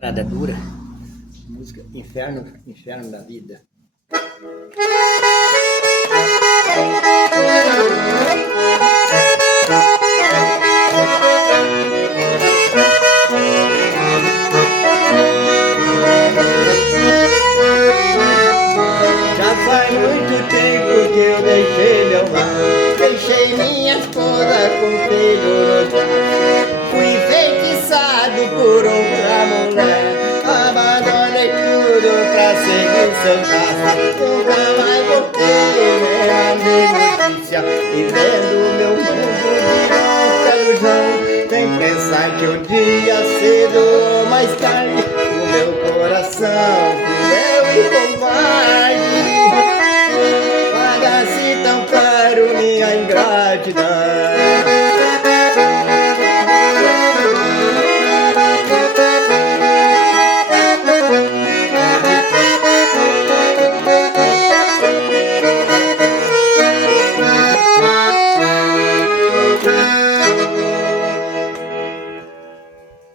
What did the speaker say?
Parada dura, música Inferno, Inferno da Vida. Já faz muito tempo que eu deixei meu lar, deixei minha esposa com filho nos braços, fui enfeitiçado por outra mulher, abandonei tudo pra seguir seus passos, nunca mais voltei, nem notícia, vivendo meu mundo de ilusão, sem pensar que um dia cedo ou mais tarde o meu coração